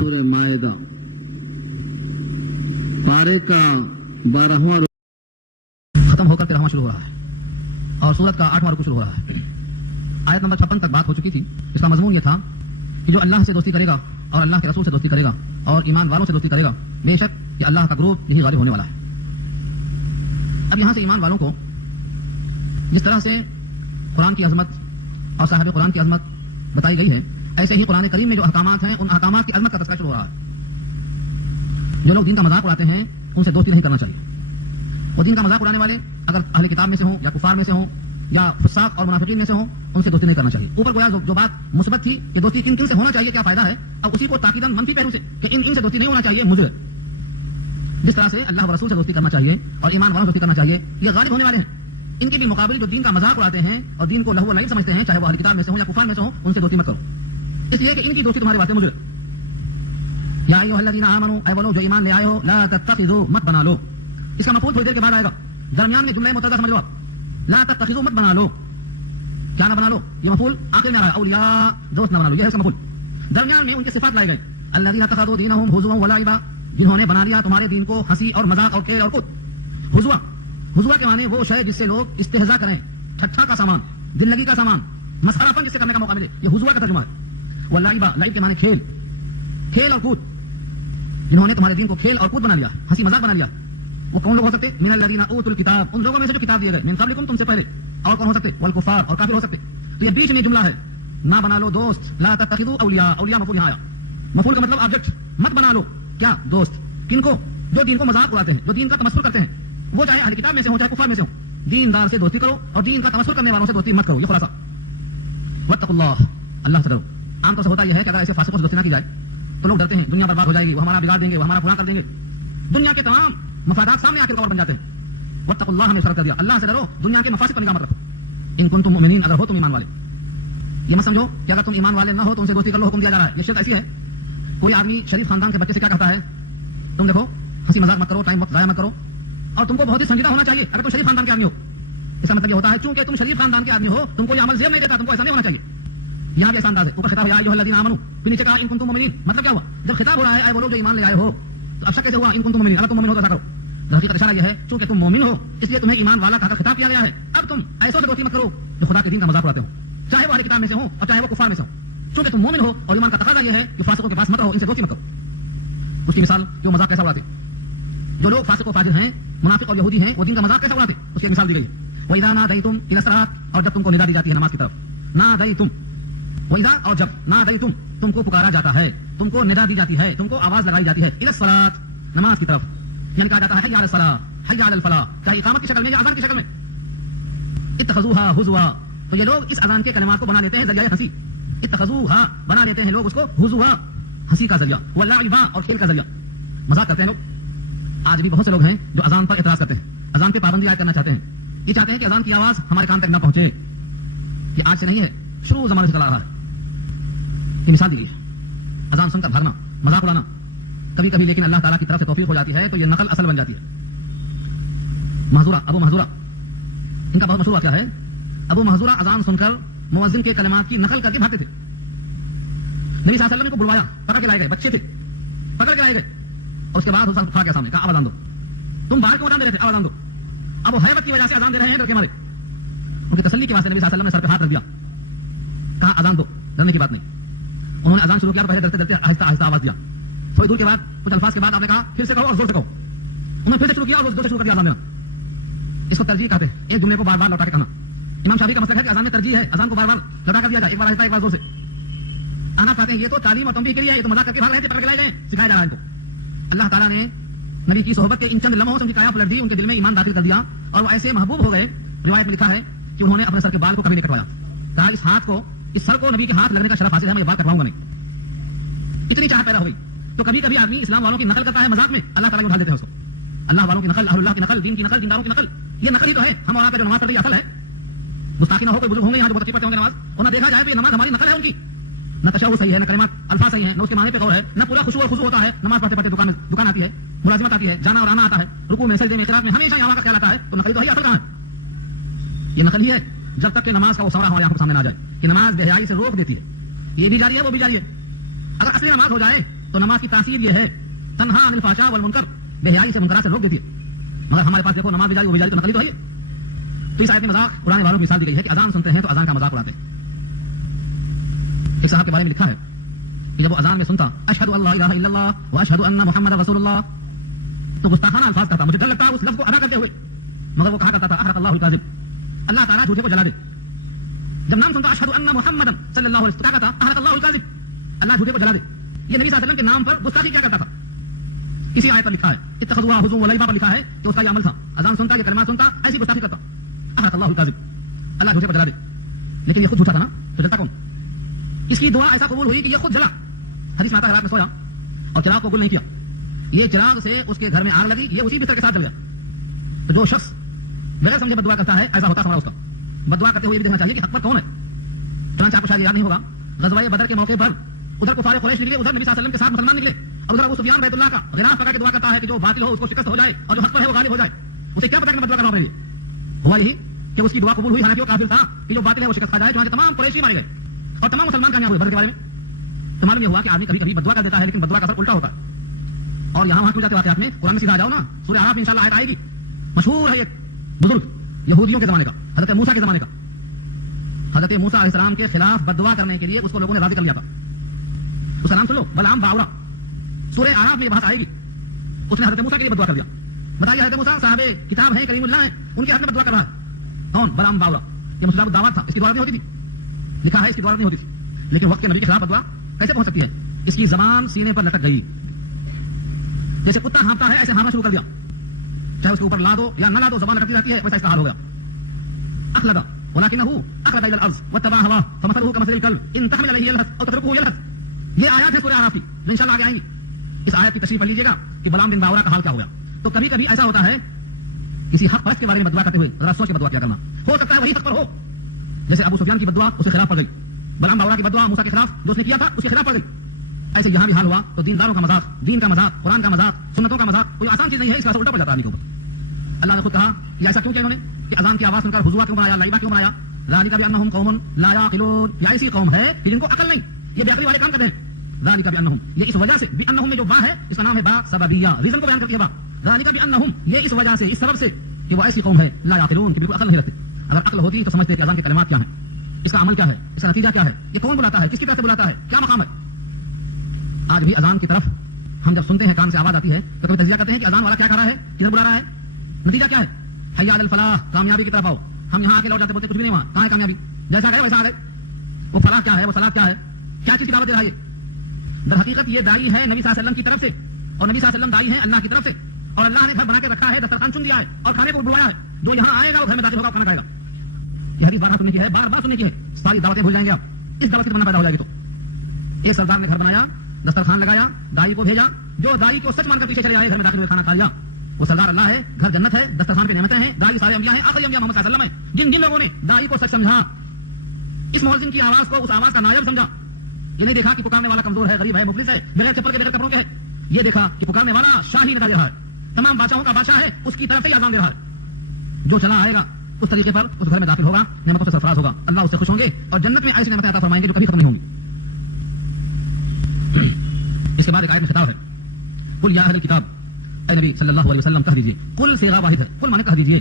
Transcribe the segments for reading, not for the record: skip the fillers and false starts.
سورہ مائدہ پارے کا 12واں ختم ہو کر 13واں شروع ہو رہا ہے اور سورت کا 8واں رکوع شروع ہو رہا ہے. آیت نمبر 56 تک بات ہو چکی تھی. اس کا مضمون یہ تھا کہ جو اللہ سے دوستی کرے گا اور اللہ کے رسول سے دوستی کرے گا اور ایمان والوں سے دوستی کرے گا بے شک کہ اللہ کا گروہ یہی غالب ہونے والا ہے. اب یہاں سے ایمان والوں کو جس طرح سے قرآن کی عظمت اور صاحب قرآن کی عظمت بتائی گئی ہے ایسے ہی قرآن کریم میں جو احکامات ہیں ان احکامات کی عظمت کا تذکرہ شروع ہو رہا ہے. جو لوگ دین کا مذاق اڑاتے ہیں ان سے دوستی نہیں کرنا چاہیے. وہ دین کا مذاق اڑانے والے اگر اہل کتاب میں سے ہوں یا کفار میں سے ہوں یا فساق اور منافقین میں سے ہوں ان سے دوستی نہیں کرنا چاہیے. اوپر گویا جو بات مثبت تھی کہ دوستی کن کن سے ہونا چاہیے کیا فائدہ ہے, اب اسی کو تاکیداً منفی پہلو سے کہ ان سے دوستی نہیں ہونا چاہیے مجرم. جس طرح سے اللہ و رسول سے دوستی کرنا چاہیے اور ایمان والوں سے دوستی کرنا چاہیے یہ غالب ہونے والے ہیں. ان کے بھی مقابل جو دین کا مذاق اڑاتے ہیں اور دین کو لہو و لعب سمجھتے ہیں چاہے وہ اہل کتاب میں سے ہوں یا کفار میں سے ہوں ان سے دوستی مت کرو, اس لیے کہ ان کی دوستی تمہارے واسطے مجرم. یا ایھا الذین آمنوا اے وہ لوگ جو ایمان لے آئے ہو لا تتخذوا مت بنا لو. اس کا مفعول تھوڑی دیر کے بعد آئے گا. درمیان میں جملہ متعدد سمجھ لو آپ. لا تتخذوا مت بنا لو, کیا نہ بنا لو, یہ مفعول آخر میں آ رہا ہے. اولیاء دوست نہ بنا لو, یہ ہے اس کا مفعول. درمیان میں ان کی صفات لائی گئی. الذین اتخذوا دینہم ہزوا ولعبا, جنہوں نے بنا لیا تمہارے دین کو ہنسی اور مذاق اور کھیل اور کود. ہزوا کے معنی وہ شے جس سے لوگ استہزاء کریں, ٹھٹھا کا سامان, دل لگی کا سامان, مسخرہ پن جس سے کرنے کا موقع ملے, یہ ہزوا کا ترجمہ ہے. ولعبا, لعب کے معنی کھیل اور کود. جنہوں نے تمہارے دین کو کھیل اور کود بنا لیا, ہنسی مذاق بنا لیا. وہ کون لوگ ہو سکتے؟ من الذین اوتوا الکتاب, ان لوگوں میں سے جو کتاب دیے گئے, من قبلکم, تم سے پہلے. اور کون ہو سکتے؟ والکفار, اور کافر ہو سکتے. تو یہ بیچ میں جملہ ہے, نہ بنا لو دوست. لا تتخذوا اولیاء, اولیاء مفعول یہاں آیا. مفعول کا مطلب آبجیکٹ, مت بنا لو کیا دوست. کن کو؟ جو دین کو مذاق اڑاتے ہیں, جو دین کا تمسخر کرتے ہیں, وہ چاہے اہل کتاب میں سے ہوں چاہے کفار میں سے ہوں. دیندار سے دوستی کرو اور دین کا تمسخر کرنے والوں سے دوستی مت کرو, یہ خلاصہ. واتقوا اللہ, اللہ سے ڈرو. عام طور سے ہوتا یہ ہے کہ اگر ایسے فاسقوں سے دوستی نہ کی جائے تو لوگ ڈرتے ہیں دنیا برباد ہو جائے گی, وہ ہمارا بگاڑ دیں گے, وہ ہمارا فلاں کر دیں گے. دنیا کے تمام مفادات سامنے آ کے رکاوٹ بن جاتے ہیں. واتقوا اللہ ہمیں شرط کر دیا, اللہ سے ڈرو, دنیا کے مفاسد پر نگاہ مت رکھو. ان کنتم مؤمنین, اگر ہو تم ایمان والے. یہ مت سمجھو کہ اگر تم ایمان والے نہ ہو تو ان سے دوستی کر لو, حکم دیا جا رہا ہے. یہ شرط ایسی ہے, کوئی آدمی شریف خاندان کے بچے سے کیا کہتا ہے, تم دیکھو ہنسی مذاق مت کرو, ٹائم وقت ضائع مت کرو, اور تم کو بہت ہی سنجیدہ ہونا چاہیے اگر تم شریف خاندان کے آدمی ہو. اس کا مطلب یہ ہوتا ہے چونکہ تم شریف خاندان کے آدمی ہو تم کو یہ عمل زیب نہیں دیتا, تم کو ایسا نہیں ہونا چاہیے. یہاں بھی ایسا انداز ہے. اوپر خطاب یا ایھا الذین آمنوا, پھر نیچے کہا ان کنتم مؤمنین. مطلب کیا ہوا, جب خطاب ہو رہا ہے اے وہ لوگ جو ایمان لے آئے ہو, تو اب شک کیسے ہوا ان کنتم مؤمنین, اگر تم مومن ہو تو ایسا کرو. حقیقت اشارہ یہ ہے چونکہ تم مومن ہو اس لیے تمہیں ایمان والا کہا کر خطاب کیا گیا ہے. اب تم ایسوں سے دوستی مت کرو جو خدا کے دین کا مذاق اڑاتے ہو, چاہے وہ اہل کتاب میں سے ہوں اور چاہے وہ کفار میں سے ہوں. چونکہ تم مومن ہو اور ایمان کا تقاضا یہ ہے کہ فاسقوں کے پاس مت رہو, ان سے دوستی مت کرو. اس کی مثال کہ وہ مذاق کیسا اڑاتے, جو لوگ فاسق و فاجر ہیں, منافق اور یہودی ہیں, وہ دین کا مذاق کیسا اڑاتے, اس کی مثال دی گئی ہے. وَإِذَا نَادَيْتُمْ إِلَى الصَّلَاةِ, اور جب تم کو ندا دی جاتی ہے نماز کی طرف. نادیتم, وَإِذَا, اور جب, نادیتم, تم کو پکارا جاتا ہے, تم کو ندا دی جاتی ہے, تم کو آواز لگائی جاتی ہے, إِلَى الصَّلَاةِ, نماز کی طرف. یعنی کہا جاتا ہے حی علی الصلاۃ, حی علی الفلاح, چاہے اقامت کی شکل میں یا اذان کی شکل میں. اتخذوها ہزوا, تو یہ لوگ اس اذان کے کلمات کو بنا لیتے ہیں ذریعہ ہنسی. اتخذوها, بنا لیتے ہیں لوگ اس کو ہزوا, ہنسی کا ذریعہ, ولعبا, اور کھیل کا ذریعہ. مذاق کرتے ہیں لوگ. آج بھی بہت سے لوگ ہیں جو اذان پر اعتراض کرتے ہیں, اذان پہ پابندی عائد کرنا چاہتے ہیں. یہ چاہتے ہیں کہ اذان کی آواز ہمارے کان تک نہ پہنچے. یہ آج سے نہیں ہے, شروع زمانے سے چلا رہا ہے. یہ مثال دی گئی ہے. اذان سن کر بھاگنا, مذاق اڑانا. کبھی کبھی لیکن اللہ تعالیٰ کی طرف سے توفیق ہو جاتی ہے تو یہ نقل اصل بن جاتی ہے. محذورہ, ابو محذورہ, ان کا بہت مشہور واقعہ ہے. ابو محذورہ اذان سن کر مؤذن کے کلمات کی نقل کر کے بھاگتے تھے. نبی صلی اللہ علیہ وسلم نے کو بلوایا, پکڑ کے لائے گئے, بچے تھے, پکڑ کے لائے گئے. اور اس کے بعد حسن کھا کے سامنے کہا آواز دو, تم باہر کیوں اذان دے رہے تھے, آواز دو. اب وہ حیبت کی وجہ سے اذان دے رہے ہیں ڈر کے مارے. ان کی تسلی کے واسطے نبی صلی اللہ علیہ وسلم نے سر پہ ہاتھ رکھ دیا, کہا اذان دو, ڈرنے کی بات نہیں. انہوں نے اذان شروع کیا تو پہلے ڈرتے ڈرتے آہستہ آہستہ آواز دیا. تھوڑی دور کے بعد کچھ الفاظ کے بعد آپ نے کہا پھر سے کہو اور زور سے کہو. انہوں نے پھر سے شروع کیا اور زور سے شروع کر دیا اذان دینا. اس کو ترجیح کہتے ہیں, ایک جملے کو بار بار لوٹا کے کہنا. امام شافعی کا مسئلہ ہے کہ اذان میں ترجیح ہے, اذان کو بار بار لوٹا کر دیا جائے, ایک بار آہستہ ایک بار زور سے. آنا چاہتے ہیں یہ تو تعلیم اور تنبیہ کے لیے ہے, یہ تو مذاق کر کے بھاگ رہے تھے, پکڑ کے لائے گئے, سکھایا جا رہا ہے ان کو. اللہ تعالیٰ نے نبی کی صحبت کے ان چند لمحوں سے ان کی کایا پلٹ دی, ان کے دل میں ایمان داخل کر دیا اور وہ ایسے محبوب ہو گئے. روایت میں لکھا ہے کہ انہوں نے اپنے سر کے بال کو کبھی نہیں کٹوایا. کہا اس ہاتھ کو, اس سر کو نبی کے ہاتھ لگنے کا شرف حاصل ہے, میں یہ بال کٹواؤں گا نہیں. اتنی چاہت پیدا ہو گئی. تو کبھی کبھی آدمی اسلام والوں کی نقل کرتا ہے مذاق میں, اللہ تعالیٰ اٹھا دیتے ہیں اس کو. اللہ والوں کی نقل, اہل اللہ کی نقل, دین کی نقل, دینداروں کی نقل, یہ نقل ہی تو ہے. ہم اور آپ جو نماز پڑھ رہی اصل ہے. گستاخی نہ ہو, کوئی بزرگ ہوں گے یہاں جو بہت اچھی پڑھتے ہوں گے نماز, اور نہ دیکھا جائے کہ یہ نماز ہماری نقل ہے ان کی. نہ تشہد صحیح ہے, نہ کلمات الفاظ صحیح ہیں, نہ اس کے معنی پہ غور ہے, نہ پورا خشوع اور خضوع ہوتا ہے. نماز پڑھتے پڑھتے دکان آتی ہے, ملازمت آتی ہے, جانا اور آنا آتا ہے, رکوع میں, سجدے میں, قرات میں ہمیشہ یہاں کا خیال آتا ہے. تو نقل تو ہے, اصل کہاں ہے؟ یہ نقل ہی ہے جب تک کہ نماز کا وہ سورا ہمارے آنکھوں کے سامنے نہ آ جائے کہ نماز بے حیائی سے روک دیتی ہے. یہ بھی جاری ہے, وہ بھی جاری ہے. اگر اصلی نماز ہو جائے تو نماز کی تاثیر یہ ہے تنہا عن الفحشاء والمنکر، بے حیائی سے منکرات سے روک دیتی ہے. مگر ہمارے پاس دیکھو نماز بھی جاری وہ بھی جاری تو نقلی تو ہے یہ. تو اس آیت میں مذاق اڑانے والوں کی مثال دی گئی ہے کہ اذان سنتے ہیں تو اذان کا مذاق اڑاتے ہیں. ایک صاحب کے بارے میں لکھا ہے کہ جب وہ اذان میں سنتا اشہد ان لا الہ الا اللہ واشہد ان محمد رسول اللہ تو گستاخانہ الفاظ کہتا. مجھے ڈر لگتا ہے اس لفظ کو ادا کرتے ہوئے، مگر وہ کہا کرتا تھا احرق اللہ الکاذب، اللہ تعالیٰ جھوٹے کو جلا دے. جب نام سنتا اشہد ان محمد صلی اللہ علیہ وسلم کہا کرتا احرق اللہ الکاذب، اللہ جھوٹے کو جلا دے. یہ نبی صلی اللہ علیہ وسلم کے نام پر گستاخی کیا کرتا تھا. اسی آیت پر لکھا ہے اتخذوها حضوا ولعبا پر لکھا ہے کہ اس کا یہ عمل تھا، اذان سنتا یہ کلمات سنتا ایسی گستاخی کرتا احرق اللہ الکاذب، اللہ جھوٹے کو جلا دے. لیکن یہ خود جھوٹا تھا نا، تو جلتا کون؟ اس کی دعا ایسا قبول ہوئی کہ یہ خود جلا. حدیث میں آتا ہے رات میں سویا اور چراغ کو گل نہیں کیا، یہ چراغ سے اس کے گھر میں آگ لگی، یہ اسی بستر کے ساتھ جل گیا. تو جو شخص بغیر سمجھے بدعا کرتا ہے ایسا ہوتا ہے اس کا. بدعا کرتے ہوئے بھی دیکھنا چاہیے کہ حق پر کون ہے. چنانچہ آپ کو شاید یاد نہیں ہوگا غزوہ بدر کے موقع پر ادھر کفار قریش نکلے، ادھر نبی صلی اللہ علیہ وسلم کے ساتھ مسلمان نکلے، اور ادھر ابو سفیان بیت اللہ کا غلاف پکڑ کے دعا کرتا ہے کہ جو باطل ہو اس کو شکست ہو جائے اور جو حق پر ہے وہ غالب ہو جائے. اسے کیا پتا کہ میں بدعا کر رہا ہوں. میری ہوا یہی کہ اس کی دعا قبول ہوئی، حالانکہ وہ کافر تھا کہ جو باطل ہے وہ شکست کھا جائے. چنانچہ تمام قریشی مارے گئے اور تمام مسلمان کامیاب ہوئے. بدر کے بارے میں تو معلوم یہ ہوا کہ آدمی کبھی کبھی بدعا کر دیتا ہے لیکن بدعا کا اثر الٹا ہوتا ہے. اور یہاں وہاں کیوں جاتے واقعات میں قرآن میں سیدھا آ جاؤ نا. سورہ اعراف میں انشاءاللہ آیت آئے گی. مشہور ہے ایک بزرگ یہودیوں کے زمانے کا، حضرت موسیٰ کے زمانے کا. حضرت موسیٰ علیہ السلام کے خلاف بددعا کرنے کے لیے اس کو لوگوں نے راضی کر لیا تھا. اس کا نام سن لو، بلعام باورا. سورہ اعراف میں یہ بات آئے گی. اس نے حضرت موسیٰ کے لیے بددعا کر دیا. بتائیے حضرت موسیٰ صاحب کتاب ہیں، کریم اللہ ہیں، ان کے حق میں بددعا کر رہا ہے. کون؟ بلعام باورا. یہ مسلمان الدعوات تھا، اس کی دعوت نہیں ہوتی تھی. لکھا ہے اس کی دعوت نہیں ہوتی تھی، لیکن وقت کے نبی کے خلاف بددعا کیسے پہنچ سکتی ہے؟ اس کی زبان سینے پر لٹک گئی، جیسے کتا ہانپتا ہے ایسے ہانپنا شروع کر دیا. چاہے اس کے اوپر لا دو یا نہ لا دو زبان لٹکتی رہتی ہے، ویسا اس کا حال ہو گیا. اخلد ولكنه اخلد الى الارض واتبع هواه فمثله كمثل الكلب ان تحمل عليه يلهث او تتركه يلهث. یہ آیات ہیں سورہ اعراف کی جو انشاءاللہ آگے آئیں گی. اس آیت کی تشریح پڑھ لیجیے گا کہ بلعام بن باورا کا حال کیا ہو گیا. تو کبھی کبھی ایسا ہوتا ہے کسی حق پرست کے بارے میں بددعا کرتے ہوئے ذرا سوچ کے بددعا کیا کرنا. ہو سکتا ہے وہی حق پر ہو، جیسے ابو سفیان کی بددعا اس کے خلاف پڑ گئی، بلعام باورا کی بددعا موسیٰ کے خلاف جو اس نے کیا تھا اس کے خلاف پڑ گئی. ایسے یہاں بھی حال ہوا. تو دینداروں کا مذاق، دین کا مذاق، قرآن کا مذاق، سنتوں کا مذاق کوئی آسان چیز نہیں ہے. اس کا الٹا پڑ جاتا ہے آدمی کے اوپر. اللہ نے خود کہا کہ ایسا کیوں کیا انہوں نے کہ اذان کی آواز سن کر حضوا کیوں بنایا، لعبہ کیوں بنایا؟ ذالک بانہم قوم لا یعقلون. یہ ایسی قوم ہے کہ جن کو عقل نہیں، یہ بے عقلی والے کام کرتے ہیں. ذالک بانہم، یہ اس وجہ سے، بانہم میں جو با ہے اس کا نام ہے با سببیہ، ریزن کو بیان کرتی ہے با. ذالک بانہم، یہ اس وجہ سے، اس سبب سے کہ وہ ایسی قوم ہے لا یعقلون کہ بالکل عقل نہیں رکھتے. اگر عقل ہوتی تو سمجھتے کہ اذان کے کلمات کیا ہیں، اس کا عمل کیا ہے، اس کا نتیجہ کیا ہے، یہ کون بلاتا ہے، کس کی طرف سے بلاتا ہے، کیا مقام ہے. آج بھی اذان کی طرف ہم جب سنتے ہیں کان سے آواز آتی ہے تو کبھی تجزیہ کرتے ہیں کہ اذان والا کیا کر رہا ہے، کدھر بلا رہا ہے، نتیجہ کیا ہے. حی علی الفلاح، کامیابی کی طرف آؤ. ہم یہاں آ کے لوٹ جاتے بولتے کچھ بھی نہیں، وہاں کہاں ہے کامیابی، جیسا گئے ویسا آ گئے. وہ فلاح کیا ہے، وہ صلاح کیا ہے، کیا چیز کی دعوت دے رہا ہے. در حقیقت یہ داعی ہے نبی صلی اللہ علیہ وسلم کی طرف سے، اور نبی صلی اللہ علیہ وسلم داعی ہے اللہ کی طرف سے. اور اللہ نے گھر بنا کے رکھا ہے، دسترخوان چن دیا ہے اور کھانے کو بلوایا ہے. جو یہاں آئے گا وہ گھر میں داخل ہوگا، کھانا کھائے گا. یہ حدیث بار بار سننے کی ہے، بار بار سننے کی ہے. ساری دعوتیں بھول جائیں گے آپ. اس دعوت سے بنا پیدا ہو جائے گی. تو ایک سردار نے گھر بنایا، دسترخوان لگایا، دائی کو بھیجا، جو دائی کو سچ مان کر پیچھے چلے آئے، گھر میں داخل ہوئے کھانا کھا لیا. وہ سردار اللہ ہے، گھر جنت ہے، دسترخوان پہ نعمتیں ہیں، دائی سارے انبیاء ہیں، آخری انبیاء محمد صلی اللہ علیہ وسلم ہیں. جن جن لوگوں نے دائی کو سچ سمجھا، اس مؤذن کی آواز کو اس آواز کا نائب سمجھا. یہ نہیں دیکھا کہ پکارنے والا کمزور ہے، غریب ہے، مفلس ہے، بغیر چپل کے بغیر کپڑوں کے ہے. یہ دیکھا کہ پکارنے والا شاہی ندا دے رہا ہے، تمام بادشاہوں کا بادشاہ ہے، اس کی طرف سے اذان دے رہا ہے. جو چلا آئے گا اس طریقے پر اس گھر میں داخل ہوگا، نعمتوں سے سرفراز ہوگا، اللہ اس سے خوش ہوں گے اور جنت میں ایسی نعمتیں عطا فرمائیں گے جو کبھی ختم نہیں ہوں گی. اس کے بعد ایک آیت میں خطاب ہے، قل یا اہل الکتاب، اے نبی صلی اللہ علیہ وسلم کہہ دیجیے. قل صیغہ واحد ہے، قل مانے کہہ دیجیے.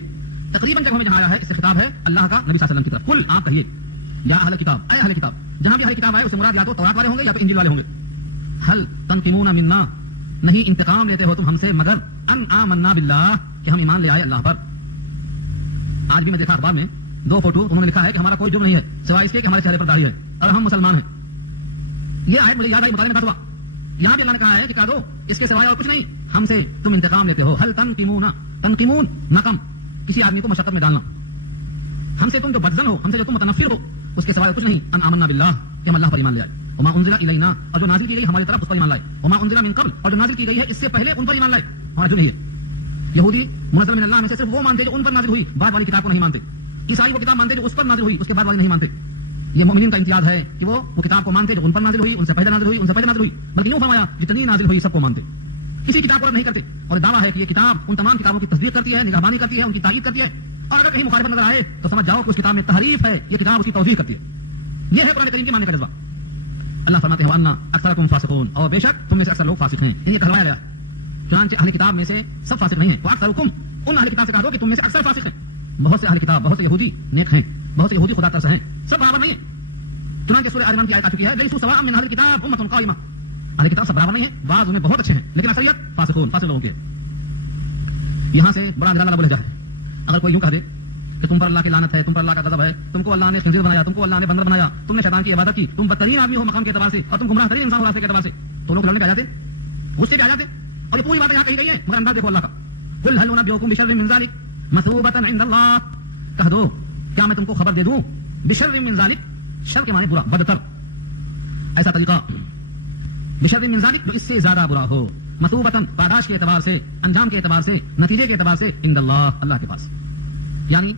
تقریباً جگہوں میں جہاں آیا ہے اس سے خطاب ہے اللہ کا نبی صلی اللہ علیہ وسلم کی طرف. قل آپ کہیے، یا اہل کتاب، اے اہل کتاب. جہاں بھی اہل کتاب آئے اس سے مراد یا تو تورات والے ہوں گے یا تو انجیل والے ہوں گے. هل تنقمون منا، نہیں انتقام لیتے ہو تم ہم سے مگر ان آمنا باللہ، کہ ہم ایمان لے آئے اللہ پر. آج بھی میں دیکھا اخبار میں 2 فوٹو، انہوں نے لکھا ہے کہ ہمارا کوئی جرم نہیں ہے سوائے اس کے کہ ہمارے چہرے پر داڑھی ہے اور ہم مسلمان ہیں. یہ آیت مجھے یاد آئی، مطالعے میں ہوا. یہاں بھی اللہ نے کہا ہے کہ کہہ دو اس کے سوائے اور کچھ نہیں، ہم سے تم انتقام لیتے ہو. هل تنقمون، تنقمون نقم، کسی آدمی کو مشقت میں ڈالنا. ہم سے تم جو بدزن ہو، ہم سے جو تم متنفر ہو، اس کے سوائے کچھ نہیں. ان آمنا باللہ، کہ ہم اللہ پر ایمان لے آئے. وما انزل الینا، اور جو نازل کی گئی ہماری طرف اس پر ایمان لائے. وما انزل من قبل، اور جو نازل کی گئی ہے اس سے پہلے ان پر ایمان لائے. ہمارا جو نہیں ہے. یہودی منزل من اللہ میں سے صرف وہ مانتے جو ان پر نازل ہوئی، بعد والی کتاب کو نہیں مانتے. عیسائی وہ کتاب مانتے جو اس پر نازل ہوئی، اس کے بعد والی نہیں مانتے. یہ مومنین کا امتیاز ہے کہ وہ کتاب کو مانتے جو ان پر نازل ہوئی، ان سے پہلے نازل ہوئی، ان سے پہلے نازل ہوئی. بلکہ یوں فرمایا جتنی نازل ہوئی سب کو مانتے، کسی کتاب کو رد نہیں کرتے. اور دعویٰ ہے کہ یہ کتاب ان تمام کتابوں کی تصدیق کرتی ہے، نگہبانی کرتی ہے، ان کی تائید کرتی ہے. اور اگر کہیں مخالفت نظر آئے تو سمجھ جاؤ کہ اس کتاب میں تحریف ہے، یہ کتاب اس کی توضیح کرتی ہے. یہ ہے قرآن کریم کی ماننے کا جذبہ. اللہ فرماتے ہیں وَأَنَّ أَكْثَرَكُمْ فَاسِقُونَ، اور بے شک تم میں سے اکثر لوگ فاسق ہیں، یہ کہلوایا گیا۔ چنانچہ اہل کتاب میں سے سب فاسق نہیں ہیں، وَأَكْثَرُكُمْ، ان اہل کتاب سے کہا دو کہ تم میں سے اکثر فاسق ہیں۔ بہت سے اہل کتاب، بہت سے یہودی نیک ہیں، بہت سے یہودی خدا ترس ہیں، سب برابر نہیں ہیں۔ چنانچہ سورہ آل عمران کی آیت آ چکی ہے لیسوا سواء من اہل الکتاب امۃ قائمہ، اہل کتاب سب برابر نہیں ہیں، بعض ان میں بہت اچھے ہیں لیکن اکثریت فاسقون، فاسق لوگوں کے۔ یہاں سے بڑا نرالا لفظ ہے، اگر کوئی یوں کہہ دے کہ تم پر اللہ کی لعنت ہے، تم پر اللہ کا غضب ہے، تم کو اللہ نے خنزیر بنایا، تم کو اللہ نے بندر بنایا، تم نے شیطان کی عبادت کی، تم بدترین آدمی ہو مقام کے اعتبار سے، اور تم گمراہ ترین انسان ہو راستے کے اعتبار سے، تو لوگ لڑنے پہ آ جاتے، غصے پہ آ جاتے، اور یہ پوری باتیں یہاں کہی گئی ہیں، مگر انداز دیکھو اللہ کا۔ قل هل ننبئكم بشر من ذلك مثوبة عند الله، کہہ دو کیا میں تم کو خبر دے دوں بشر من ذلك، شر کے معنی برا، بدتر، ایسا طریقہ بشر من ذلك جو اس سے زیادہ برا ہو، مثوبة پاداش کے اعتبار سے، انجام کے اعتبار سے، نتیجے کے اعتبار سے، عند اللہ، اللہ کے پاس۔ یعنی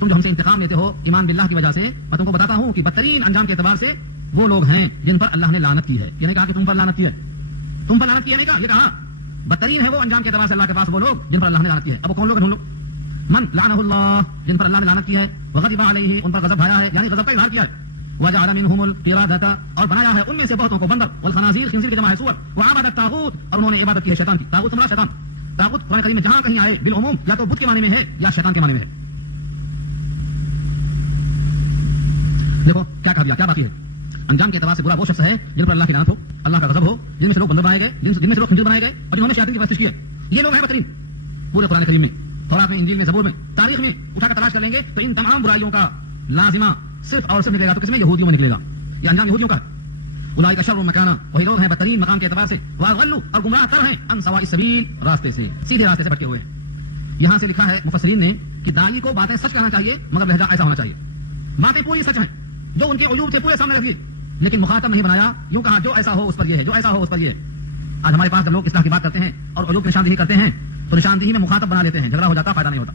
تم جو ہم سے انتقام لیتے ہو ایمان باللہ کی وجہ سے، میں تم کو بتاتا ہوں کہ بدترین انجام کے اعتبار سے وہ لوگ ہیں جن پر اللہ نے لعنت کی ہے۔ یہ نہیں کہا کہ تم پر لعنت کی ہے، تم پر لعنت کی ہے نہیں کہا، یہ کہا بدترین ہے وہ انجام کے اعتبار سے اللہ کے پاس وہ لوگ جن پر اللہ نے لعنت کی ہے۔ اب وہ کون لوگ ہیں؟ ڈھونڈ لو، من لعنہ اللہ، جن پر اللہ نے لعنت کی ہے، وغضب علیہ، ان پر غضب آیا ہے، یعنی غضب کا اظہار کیا ہے، وجعل منهم القردة، اور بنایا ہے ان میں سے بہتوں کو بندر، والخنازیر، خنزیر کی جمع ہے سور، وعبد الطاغوت، اور انہوں نے عبادت کی ہے شیطان کی۔ طاغوت سمرا شیطان، طاغوت قرآن کریم میں جہاں کہیں آئے بالعموم یا تو بت کے معنی میں ہے یا شیطان کے معنی میں ہے۔ دیکھو کیا کہا دیا، کیا باقی ہے؟ انجام کے اعتبار سے برا وہ شخص ہے جن پر اللہ کی لعنت ہو، اللہ کا غضب ہو، جن میں سے لوگ بندر بنائے گئے، جن میں سے لوگ خنزیر بنائے گئے، اور جنہوں نے شیاطین کی پرستش کی ہے، یہ لوگ ہیں بدترین۔ پورے قرآن کریم میں، تورات میں، انجیل میں، زبور میں، تاریخ میں اٹھا کر تلاش کر لیں گے تو ان تمام برائیوں کا لازمہ صرف اور صرف نکلے گا تو کس میں؟ یہودیوں میں نکلے گا۔ یہ انجام یہودیوں کا ہے۔ اولئک شر مکانا، وہی لوگ ہیں بدترین مقام کے اعتبار سے، واضل، اور گمراہ تر ہیں، عن سواء السبیل، راستے سے، سیدھے راستے سے بھٹکے ہوئے ہیں۔ یہاں سے لکھا ہے مفسرین نے کہ داعی کو باتیں سچ کہنا چاہیے مگر لہجہ ایسا ہونا چاہیے، باتیں پوری سچ ہیں جو ان کے عیوب سے پورے سامنے رکھیے، لیکن مخاطب نہیں بنایا، یوں کہا جو ایسا ہو اس پر یہ ہے، جو ایسا ہو اس پر یہ ہے۔ آج ہمارے پاس جب لوگ اصلاح کی بات کرتے ہیں اور عیوب کی نشاندہی کرتے ہیں تو نشاندہی میں مخاطب بنا لیتے ہیں، جھگڑا ہو جاتا، فائدہ نہیں ہوتا۔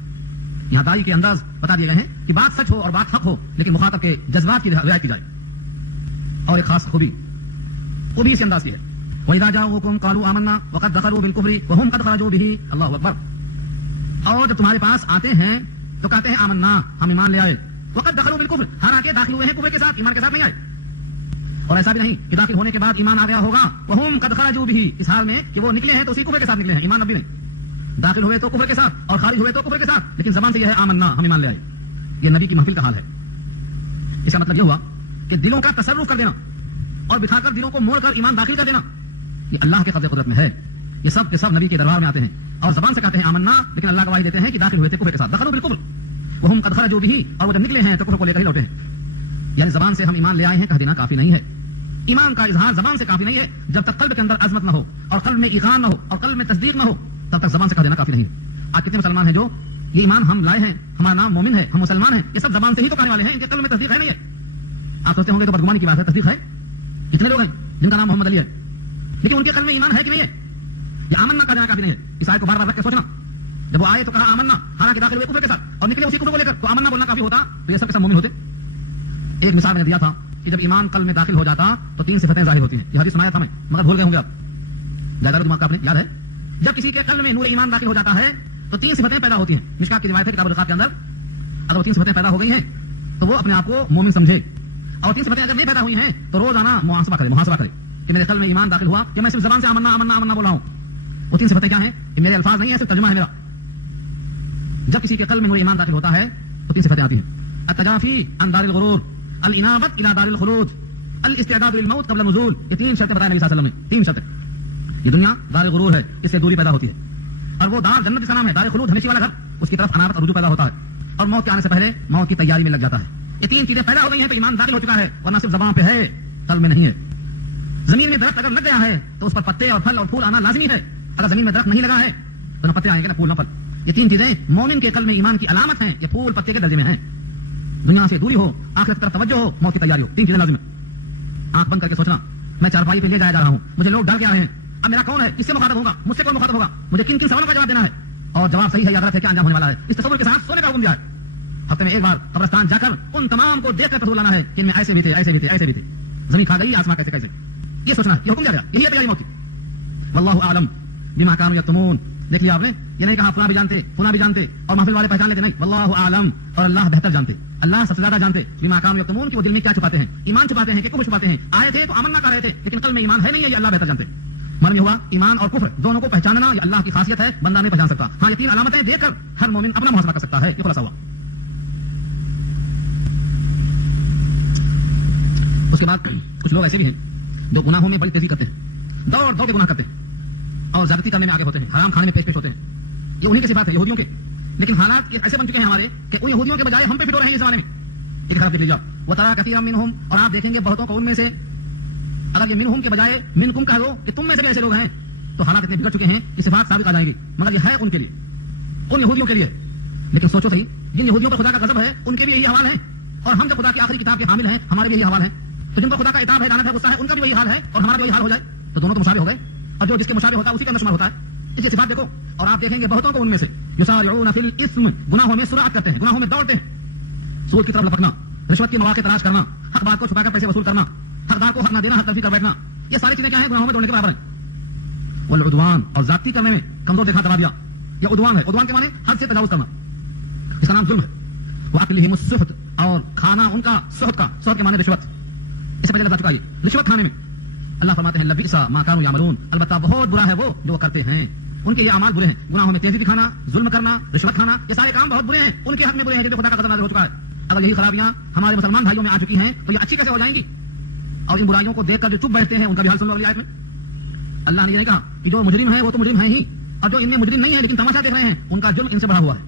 یہاں داعی کے انداز بتا دیے گئے ہیں کہ بات سچ ہو اور بات حق ہو، لیکن مخاطب کے جذبات کی رعایت کی جائے۔ اور ایک خاص خوبی وہ بھی اس انداز کی ہے، وَإِذَا جَاءُوكُمْ قَالُوا آمَنَّا وَقَدْ دَخَلُوا بِالْكُفْرِ وَهُمْ قَدْ خَرَجُوا بِهِ، اللہ اکبر۔ اور جب تمہارے پاس آتے ہیں تو کہتے ہیں آمنا، ہم ایمان لے آئے، وقد دخلوا بالکفر، حالانکہ داخل ہوئے ہیں کفر کے ساتھ، ایمان کے ساتھ نہیں آئے۔ اور ایسا بھی نہیں کہ داخل ہونے کے بعد ایمان آ گیا ہوگا، وَهُمْ قَدْ خَرَجُوا بِهِ، اس حال میں کہ وہ نکلے ہیں تو اسی کفر کے ساتھ نکلے ہیں، ایمان اب بھی نہیں۔ داخل ہوئے تو کفر کے ساتھ اور خارج ہوئے تو کفر کے ساتھ، لیکن زبان سے یہ ہے آمنا، ہم ایمان لے آئے۔ یہ نبی کی محفل کا حال ہے۔ اس کا مطلب یہ ہوا کہ دلوں کا تصرف کر دینا اور بٹھا کر دلوں کو موڑ کر ایمان داخل کر دینا، یہ اللہ کے قبضے قدرت میں ہے۔ یہ سب کے سب نبی کے دربار میں آتے ہیں اور زبان سے کہتے ہیں آمنا، لیکن اللہ گواہی دیتے ہیں کہ داخل ہوئے تھے کفر کے ساتھ، دخلوا بالکفر وہم قد خرجوا به، اور وہ جب نکلے ہیں تو کفر کو لے کر ہی لوٹے ہیں۔ یعنی زبان سے ہم ایمان لے آئے ہیں کہہ دینا کافی نہیں ہے، ایمان کا اظہار زبان سے کافی نہیں ہے، جب تک قلب کے اندر عظمت نہ ہو اور قلب میں ایقان نہ ہو اور قلب میں تصدیق نہ ہو تب تک زبان سے کہہ دینا کافی نہیں ہے۔ آج کتنے مسلمان ہیں جو یہ ایمان ہم لائے ہیں، ہمارا نام مومن ہے، ہم مسلمان ہیں، یہ سب زبان سے ہی تو کہنے والے ہیں، ان کے قلب میں تصدیق ہے نہیں ہے۔ آپ سوچتے ہوں گے تو بدگمانی کی بات ہے، تصدیق ہے؟ اتنے لوگ ہیں جن کا نام محمد علی ہے لیکن ان کے قلب میں ایمان ہے کہ نہیں ہے؟ یہ آمنا کا دینا کافی نہیں ہے۔ اس آیت کو بار بار رکھ کے سوچنا، جب وہ آئے تو کہا آمنا، حالانکہ داخل ہوئے کفر کے ساتھ اور نکلے اسی کفر کو لے کر، تو آمنا بولنا کافی ہوتا تو یہ سب کے سب مومن ہوتے۔ ایک مثال میں نے دیا تھا کہ جب ایمان قلب میں داخل ہو جاتا تو 3 صفتیں ظاہر ہوتی ہیں، یہ حدیث سنایا تھا میں مگر بھول گئے ہوں گے آپ، زیادہ دماغ کا آپ نے یاد ہے؟ جب کسی کے قلب میں نور ایمان داخل ہو جاتا ہے تو 3 صفتیں پیدا ہوتی ہیں۔ مشکات کی روایت ہے کتاب الرقاق کے اندر، اگر وہ 3 صفتیں پیدا ہو گئی ہیں تو وہ اپنے آپ کو مومن سمجھے، اور 3 صفتیں اگر نہیں پیدا ہوئی ہیں تو روزانہ محاسبہ کرے کہ میرے قلب میں ایمان داخل ہوا کہ میں صرف زبان سے آمنا آمنا آمنا بول رہا ہوں۔ وہ 3 صفتیں کیا ہیں؟ یہ میرے الفاظ نہیں ہیں، صرف ترجمہ ہے میرا۔ جب کسی کے قلب میں نور ایمان داخل ہوتا ہے تو 3 صفتیں آتی ہیں، التجافی عن دار الغرور، الانابت الى دار الخلود، الاستعداد للموت قبل النزول۔ یہ 3 شرطیں بتائیں نبی صلی اللہ علیہ وسلم نے، 3 شرطیں۔ یہ دنیا دار غرور ہے، اس سے دوری پیدا ہوتی ہے، اور وہ دار جنت کا نام ہے، دار خلود ہمیشہ والا گھر، اس کی طرف انابت اور رجوع پیدا ہوتا ہے، اور موت کے آنے سے پہلے موت کی تیاری میں لگ جاتا ہے۔ یہ 3 چیزیں پیدا ہو گئی ہیں تو ایمان داخل ہو چکا ہے، ورنہ صرف زبان پہ ہے، قلب میں نہیں ہے۔ زمین میں درخت اگر لگ گیا ہے تو اس پر پتے اور پھل اور پھول آنا لازمی ہے، اگر زمین میں درخت نہیں لگا ہے تو نہ پتے آئیں گے نہ پھول نہ پھل۔ یہ 3 چیزیں مومن کے قلب میں ایمان کی علامت ہیں، یہ پھول پتے کے درجے میں ہیں۔ دنیا سے دوری ہو، آخرت کی طرف توجہ ہو، موت کی تیاری ہو، 3 چیزیں لازم ہیں۔ آنکھ بند کر کے سوچنا، میں چارپائی پہ لے جایا جا رہا ہوں، مجھے لوگ ڈر کے آئے ہیں، اب میرا کون ہے، کس سے مخاطب ہوگا، مجھ سے کون مخاطب ہوگا، مجھے کن کن سوالوں کا جواب دینا ہے، اور جواب صحیح ہے یا غلط ہے، کیا انجام ہونے والا ہے، اس تصور کے ساتھ سونے کا حکم دیا ہے۔ ہفتے میں ایک بار قبرستان جا کر ان تمام کو دیکھ کر تصور لانا ہے کہ ان میں ایسے بھی تھے، ایسے بھی تھے، ایسے بھی تھے، زمین کھا گئی، آسمان کیسے کیسے، یہ سوچنا، یہ حکم دیا گیا، یہی ہے تیاری موت کی۔ واللہ اعلم بما كانوا یکتمون، دیکھ لیا آپ نے, یہ نہیں کہا فلاں بھی جانتے فلاں بھی جانتے اور محفل والے پہچان لیتے, نہیں, واللہ اعلم, اور اللہ بہتر جانتے, اللہ سب سے زیادہ جانتے, بما کانوا یکتمون, کہ وہ دل میں کیا چھپاتے ہیں, ایمان چھپاتے ہیں کہ کفر چھپاتے ہیں, آئے تھے تو آمنا کر رہے تھے لیکن قلب میں ایمان ہے نہیں ہے, یہ اللہ بہتر جانتے. معلوم یہ ہوا ایمان اور کفر دونوں کو پہچاننا یہ اللہ کی خاصیت ہے, بندہ نہیں پہچان سکتا. ہاں, یہ تین علامتیں دیکھ کر ہر مومن اپنا محاسبہ کر سکتا ہے. یہ خلاصہ ہوا. اس کے بعد کچھ لوگ ایسے بھی ہیں جو گناہوں میں بڑی تیزی کرتے ہیں, دوڑ دوڑ کے گناہ کرتے ہیں اور زیادتی کرنے میں آگے ہوتے ہیں, حرام کھانے میں پیش ہوتے ہیں. یہ انہی کی صفات ہے یہودیوں کے, لیکن حالات ایسے بن چکے ہیں ہمارے کہ ان یہودیوں کے بجائے ہم پہ فٹ ہو رہے ہیں اس زمانے میں. ایک طرف دیکھ لیجیے وترى كثيرا منهم, اور آپ دیکھیں گے بہتوں کو ان میں سے, اگر یہ منہم کے بجائے منکم کہہ دو کہ تم میں سے بھی ایسے لوگ ہیں تو حالات اتنے بگڑ چکے ہیں کہ صفات ثابت آ جائیں گی, مگر یہ ہے ان کے لیے, ان یہودیوں کے لیے. لیکن سوچو صحیح, جن یہودیوں پر خدا کا غضب ہے ان کے بھی یہی حوال ہے, اور ہم جب خدا کی آخری کتاب کے حامل ہیں ہمارے بھی یہی حوال ہے. تو جن پر خدا کا عتاب ہے, لعنت ہے, غصہ ہے, ان کا بھی وہی حال ہے اور ہمارا بھی وہی حال ہو جائے تو دونوں تو مشابہ ہو گئے, اور جو جس کے مشابہ ہوتا ہے اسی کا اندر شمار ہوتا ہے. اس کی صفات دیکھو اور آپ دیکھیں گے بہتوں کو ان میں سے یسارعون فی الاثم, گناہوں میں سرعت کرتے ہیں, گناہوں میں دوڑتے ہیں, سود کی طرف لپکنا, رشوت کے مواقع تلاش کرنا, حق بات کو چھپا کر پیسے وصول کرنا, حقدار کو حق نہ دینا, حق تلفی کر بیٹھنا, یہ ساری چیزیں کیا ہیں, گناہوں میں دوڑنے کے برابر ہیں. والعدوان, اور ذاتی کرنے میں کمزور دیکھنا دبا دیا, یہ عدوان ہے. عدوان کے معنی حد سے تجاوز کرنا, اس کا نام ظلم ہے. واکلہم السحت, اور کھانا ان کا سحت کا, سحت کے معنی رشوت, اس سے پہلے بتا چکا ہے رشوت کھانے میں. اللہ فرماتے ہیں لبئس ما کانوا یعملون, البتہ بہت برا ہے وہ جو کرتے ہیں, ان کے یہ اعمال برے ہیں. گناہوں میں تیزی دکھانا, ظلم کرنا, رشوت کھانا, یہ سارے کام بہت برے ہیں, ان کے حق میں برے ہیں جن پہ خدا کا غضب نازل ہو چکا ہے. اگر یہی خرابیاں ہمارے مسلمان بھائیوں میں آ چکی ہیں تو یہ اچھی کیسے ہو جائیں گی؟ اور ان برائیوں کو دیکھ کر جو چپ بیٹھتے ہیں ان کا بھی حال سن لو اگلی آیت میں. اللہ نے یہ نہیں کہا کہ جو مجرم ہے وہ تو مجرم ہے ہی, اور جو ان میں مجرم نہیں ہے لیکن تماشا دیکھ رہے ہیں ان کا جرم ان سے بڑا ہوا ہے.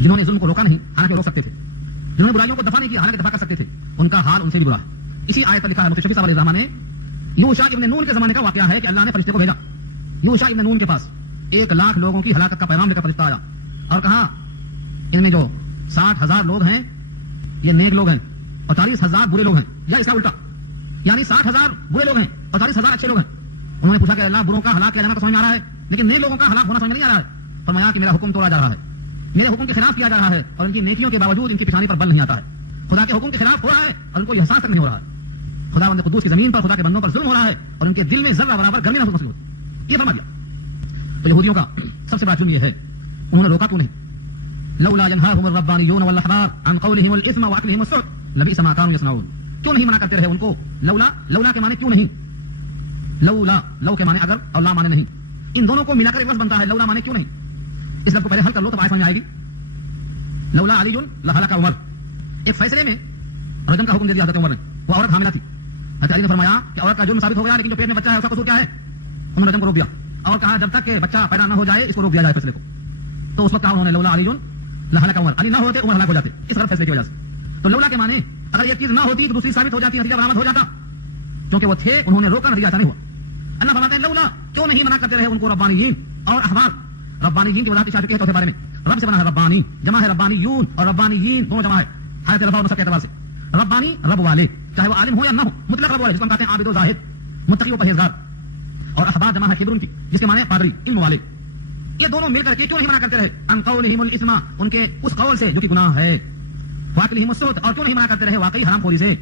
جنہوں نے ظلم کو روکا نہیں حالانکہ روک سکتے تھے, جنہوں نے برائیوں کو دفع نہیں کیا حالانکہ دفع کر سکتے تھے, ان کا حال ان سے بھی برا ہے. اسی آیت پر لکھا ہے مفتی شفیع صاحب علیہ الرحمہ نے, یوشع ابن نون کے زمانے کا واقعہ ہے کہ اللہ نے فرشتے کو بھیجا. یوشع ابن نون کے پاس 1,00,000 لوگوں کی ہلاکت کا پیغام لے کر فرشتہ آیا اور کہا ان میں جو 60,000 لوگ ہیں یہ نیک لوگ ہیں اور 40,000 برے لوگ ہیں, یا اس کا الٹا, یعنی 60,000 برے لوگ ہیں اور 40,000 اچھے لوگ ہیں. انہوں نے پوچھا کہ اللہ بروں کا ہلاک کیا جانا تو سمجھ میں آ رہا ہے لیکن نیک لوگوں کا ہلاک ہونا سمجھ میں نہیں آ رہا ہے. فرمایا کہ میرا حکم توڑا جا رہا ہے, میرے حکم کے خلاف کیا جا رہا ہے اور ان کی نیکیوں کے باوجود ان کی پیشانی پر بل نہیں آتا ہے. خدا کے حکم کے خلاف ہو رہا ہے اور ان کو یہ احساس تک نہیں ہو رہا ہے. خدا بند قدوس کی زمین پر خدا کے بندوں پر ظلم ہو رہا ہے اور ان کے دل میں ذرہ برابر گرمی محسوس ہوتی ہے. یہ فرما دیا. تو یہودیوں کا سب سے بڑا جرم یہ ہے انہوں نے روکا کیوں نہیں؟ لولا ينهاهم الربانيون والاحبار عن قولهم الاثم واكلهم السحت لبئس ما كانوا يصنعون. کیوں نہیں منع کرتے رہے ان کو؟ لولا کے معنی کیوں نہیں, لولا لو کے معنی اگر اور لا معنی نہیں, ان دونوں کو ملا کر ایک لفظ بنتا ہے. لولا معنی کیوں نہیں, اس لفظ کو پہلے حل کر لو تو بات سمجھ میں آئے گی. لولا علی لهلك عمر, ایک فیصلے میں رجم کا حکم دے دیا حضرت عمر نے, وہ عورت حاملہ تھی. حضرت علی نے فرمایا کہ عورت کا جرم ثابت ہو گیا لیکن جو پیٹ میں بچہ ہے اس کا قصور کیا ہے؟ انہوں نے رجم کو روک دیا اور کہا جب تک کہ بچہ پیدا نہ ہو جائے اس کو روک دیا جائے فیصلے کو. تو اس وقت کہا انہوں نے لولا علی لهلك عمر, علی نہ ہوتے عمر ہلاک ہو جاتے اس غلط فیصلے کی وجہ سے. تو لولا کے معنی اگر یہ چیز نہ ہوتی تو دوسری ثابت ہو جاتی, نتیجہ برآمد ہو جاتا, کیونکہ وہ تھے انہوں نے روکا, نتیجہ ایسا نہیں ہوا. اللہ فرماتے ہیں لولا, کیوں نہیں منع کرتے رہے ان کو ربانیین اور احبار. ربانیین کی وضاحت اشارہ کی ہے چوتھے بارے میں, رب سے بنا ہے ربانی, جمع ہے ربانیون اور ربانیین دونوں جمع ہے حالت رفع اور نصب کے اعتبار سے. ربانی رب والے, چاہے وہ عالم ہو یا نہ ہو, مطلق رب والے جس کو ہم کہتے ہیں عابد و زاہد, متقی و پرہیزگار. اور احبار جمع ہے کبر کی جس کے معنی پادری, علم والے. یہ دونوں مل کر کے کیوں نہیں منع کرتے رہے؟ ان قولہم الاثم, ان کے اس قول سے جو کہ گناہ ہے. واکلہم السحت, اور کیوں نہیں منع کرتے رہے واقعی حرام خوری سے.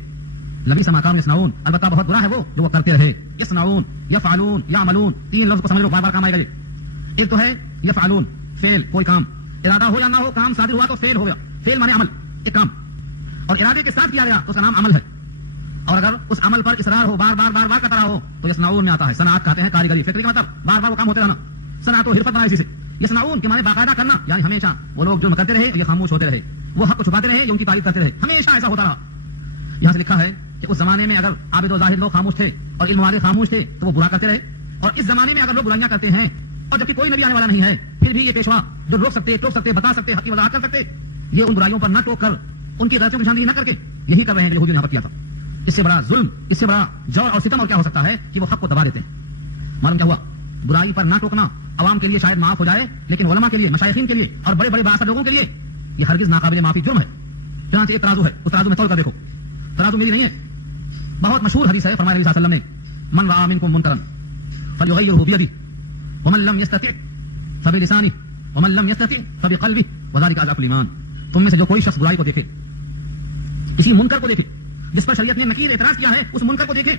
لبئس ما کانوا یصنعون, البتہ بہت برا ہے وہ جو وہ کرتے رہے. یصنعون, یفعلون, یعملون, تین لفظ کو سمجھ لو, بار بار کام آئے گا. ایک تو ہے یفعلون, فعل, کوئی کام, ارادہ ہو یا نہ ہو کام صادر ہوا تو فعل ہو گیا. فعل معنی عمل, ایک کام, اور ارادے کے ساتھ کیا گیا تو اس کا نام عمل ہے. اور اگر اس عمل پر اصرار ہو, بار بار بار بار کرتا رہا ہو تو یصنعون میں آتا ہے. صنعت کہتے ہیں کاریگری, فیکٹری کا مطلب بار بار وہ کام ہوتے رہنا. صنعت و حرفت بنا اسی سے. یصنعون کے معنی باقاعدہ کرنا, یعنی ہمیشہ وہ لوگ جرم کرتے رہے یہ خاموش ہوتے رہے, وہ حق کو چھپاتے رہے یہ ان کی تعریف کرتے رہے, ہمیشہ ایسا ہوتا رہا. یہاں سے لکھا ہے کہ اس زمانے میں اگر عابد و ظاہر لوگ خاموش تھے اور علم والے خاموش تھے تو وہ برا کرتے رہے, اور اس زمانے میں اگر لوگ برائیاں کرتے ہیں اور جبکہ کوئی نبی آنے والا نہیں ہے پھر بھی یہ پیشوا جو روک سکتے, ٹوک سکتے, بتا سکتے, حق کی وضاحت کر سکتے, یہ ان برائیوں پر نہ ٹوک کر ان کی غلطیوں کی نشاندہی نہ کر کے یہی کر رہے ہیں جو یہودیوں نے یہاں پر کیا تھا. اس سے بڑا ظلم, اس سے بڑا جور اور ستم اور کیا ہو سکتا ہے کہ وہ حق کو دبا دیتے ہیں. معلوم کیا ہوا, برائی پر نہ ٹوکنا عوام کے لیے شاید معاف ہو جائے لیکن علماء کے لیے, مشائخین کے لیے اور بڑے بڑے بااثر لوگوں کے لیے یہ ہرگز ناقابل معافی جرم ہے. چنانچہ ایک ترازو ہے, اس ترازو میں تول کر دیکھو. ترازو میری نہیں ہے, بہت مشہور حدیث ہے. فرمایا نبی صلی اللہ علیہ وسلم نے من رأى منکم منکرا فلیغیرہ بیدہ ومن لم یستطع فبلسانہ ومن لم یستطع فبقلبہ وذلک اضعف الایمان. تم میں سے جو کوئی شخص برائی کو دیکھے, کسی منکر کو دیکھے جس پر شریعت نے نکیر اعتراض کیا ہے, اس منکر کو دیکھے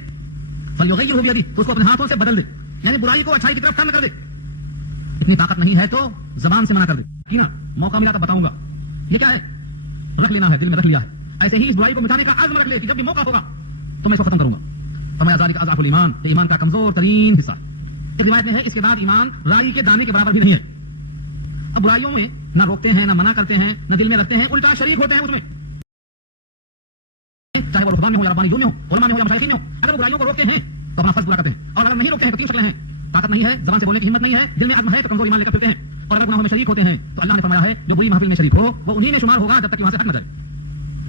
فلیغیرہ بیدہ, تو اس کو اپنے ہاتھوں سے بدل دے, یعنی برائی کو اچھائی کی طرف ٹرن کر دے. اتنی طاقت نہیں ہے تو زبان سے منع کر دے کہ نا موقع ملا تو بتاؤں گا. یہ کیا ہے؟ رکھ لینا ہے, دل میں رکھ لیا ہے. ایسے ہی اس برائی کو مٹانے کا عزم رکھ لے کہ جب بھی موقع ہوگا تو میں اس کو ختم کروں گا. فرمایا ذالک اضعف الایمان, یہ ایمان کا کمزور ترین حصہ. ایک روایت میں ہے اس کے بعد ایمان رائی کے دانے کے برابر بھی نہیں ہے. اب برائیوں میں نہ روکتے ہیں, نہ منع کرتے ہیں, نہ دل میں رکھتے ہیں, الٹا شریک ہوتے ہیں اس میں, چاہے وہ رہبان میں ہو یا ربانیوں میں ہو, علماء میں ہو یا مشائخین میں ہو. اگر وہ برائیوں کو روکتے ہیں تو اپنا فرض پورا کرتے ہیں, اور اگر نہیں روکتے ہیں تو 3 شکلیں ہیں. طاقت نہیں ہے, زبان سے بولنے کی ہمت نہیں ہے, دل میں عزم ہے تو کمزور ایمان لے کر پھرتے ہیں, اور اگر گناہوں میں شریک ہوتے ہیں تو اللہ نے فرمایا ہے جو بری محفل میں شریک ہو وہ انہی میں شمار ہوگا جب تک کہ وہاں سے ہٹ نہ جائے.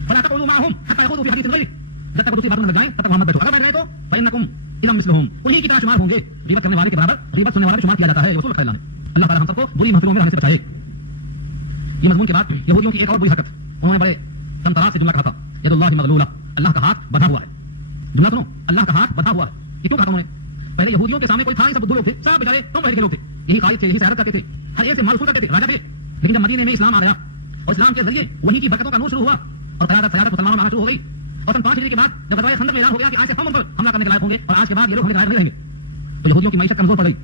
فلا تقولوا معهم حتى يخوضوا في حديث غيره, جب تک دوسری باتوں میں لگ جائیں تب تک وہاں مت بیٹھو. اگر بیٹھ گئے تو فإنكم إذا مثلهم, انہی کی طرح شمار ہوں گے. غیبت کرنے والے کے برابر غیبت سننے والا بھی شمار کیا جاتا ہے. رسول اللہ نے اللہ تعالی ہم سب کو بری محفلوں میں رہنے سے بچائے. یہ مضمون کے بعد یہودیوں کی ایک اور بری حرکت, انہوں نے بڑے تمطراز سے جملہ کہا تھا, ید اللہ مغلولہ, اللہ کا ہاتھ بندھا ہوا ہے. جملہ سنو, اللہ کا ہاتھ بندھا ہوا ہے. یہ کیوں کہا انہوں نے؟ پہلے یہودیوں کے سامنے کوئی تھا نہیں, سب بدھو لوگ تھے, سب بیچارے کم پہلے کے لوگ تھے, یہی قائد تھے, یہی سیادت کرتے تھے, ہر ایک سے مال وصول کرتے تھے, راجا تھے. لیکن جب مدینے میں اسلام آ گیا اور اسلام کے ذریعے وہی کی برکتوں کا نور شروع ہوا اور قیادت سیادت مسلمانوں میں آنا شروع ہو گئی, اور 5 ہجری کے بعد جب غزوہ خندق میں اعلان ہو گیا کہ آج سے ہم ان پر حملہ کرنے کے لائق ہوں گے اور آج کے بعد یہ لوگ ہونے کے لائق نہیں رہیں گے, تو یہودیوں کی معیشت کمزور پڑ گئی,